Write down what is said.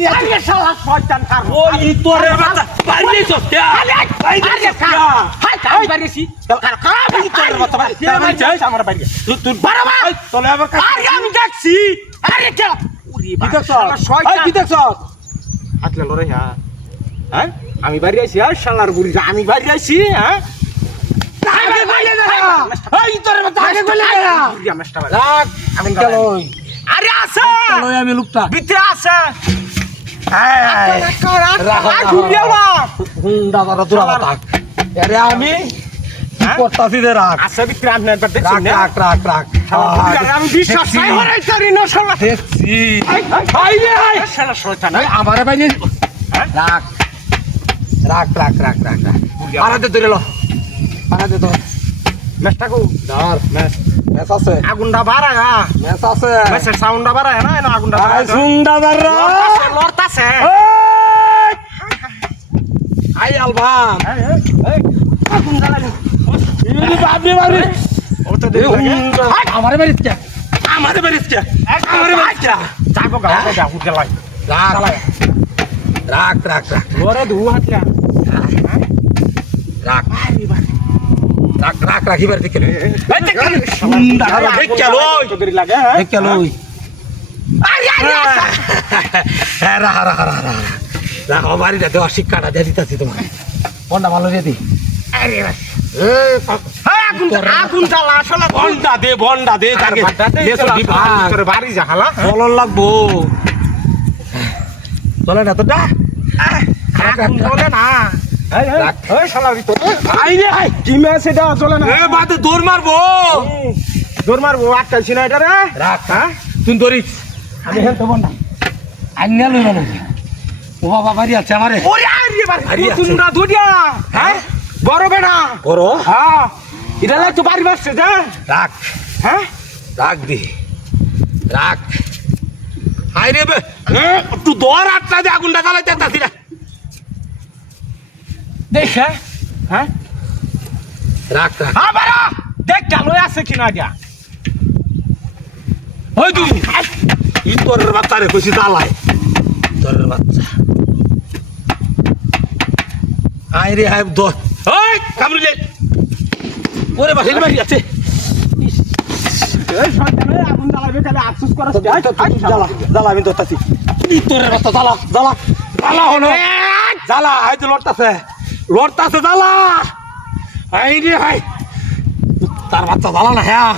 বাড়ি আছে আরে শালা শয়তান কার ওই তোরে বাচ্চা বাইরে চোস্তা বাইরে চোস্তা হাই কাম বাড়িছি তোরে বাচ্চা বাইরে যাস আমার বাইরে তুই বারবার তোলে আবার আরে আমি দেখছি আরে কে ওরে কি দেখছ শালা শয়তান কি দেখছ হাতলে লরে হ্যাঁ আমি বাড়ি আইছি আর শালার বুড়ি আমি বাড়ি আইছি হ্যাঁ আগে কইলে না এই তোরে বাচ্চা আগে কইলে না রাখ আমি লই আরে আছে লই আমি লোকটা ভিতরে আছে দাদা দূরা থাক আরে আমি করতাছি রে রাখ আছে ভিতরে আপনি একবার রাখ দেখছেন না রাখ রাখ রাখ আমি বিশ্বাস নাই হরাই পারি না শালা দেখছি ভাই রে শালা শয়তান আমারে বাইরে রাখ রাখ রাখ রাখ রাখ আরাতে ধরে লো আরাতে তো মেসটাকু ধর মেস আছে আগুনটা বাড়ায়া মেস আছে মেসের সাউন্ডটা বাড়ায়া না না আগুনটা আই বাড়ায়া সুন্দর রে লড়তাছে আই আলবাম আগুন জ্বালালো ইনি বাবি বাড়ি ও তো দেখ আমারে বাড়ি কে আমারে বাইরে চোস্তা আমারে বাচ্চা যাবো গা আগুন জ্বালাই রাখ রাখ রাখ রাখ ওরে ধু হাতলা রাখ রাখ রাখ রাখ এবার দেখে সুন্দর দেখ চলো তোদের লাগে হ্যাঁ দেখে লই আরে আরে হ্যাঁ রাখ রাখ রাখ রাখ রাখ বাড়িটা দেওয়া শিক্ষাটা দিয়ে দিতেছি তোমাকে কোনটা ভালো দিয়ে দি আরে আগুন জ্বালা আসলে বন্ডা দে তাকে তোর বাড়ি যা হালা চলন লাগবো চলে না তো ডা আগুন জ্বলে না রাখ। ওই শালা ভিতর আইরে আই কি ম্যাচ এটা জ্বলে না এ বাদে দৌড় মারবো দৌড় মারবো আটকাইছি না এটা রে রাখ হ্যাঁ তুই ধরিস আমি হেলতে বন্ডা আইনিয়া লই মানো ও বাবা বাড়ি আছে আমারে ওরে আরে বাড়ি বাড়ি আছে। তুই না দুডিয়া হ্যাঁ বড় বেটা বড় হ্যাঁ এটা লাই তো বাড়ি বাসছে যা রাখ হ্যাঁ রাখ দি রাখ আইরে বে তুই দৌড় আটটা দে আগুনটা জ্বালাইতে আসতাছি না দেখ হ্যাঁ রাখ রাখ আবার দেখ গেল আছে কিনা দিয়া ওই তুই ই তোর বাচ্চা রে কইছি জ্বালাই তোর বাচ্চা আই রে হাই দো ওই কামরুলে ওরে বাহির বাড়ি আছে এই শয়তান এই আগুন জ্বালাবে তাহলে আফসোস করাস জ্বালা জ্বালা আমি ধরতাছি ই তোর বাচ্চা জ্বালা জ্বালা জ্বালা হলো জ্বালা হাই তো লড়তাছে লড়তাছে জ্বালা আই রে হাই তার বাচ্চা জ্বালা না হ্যাঁ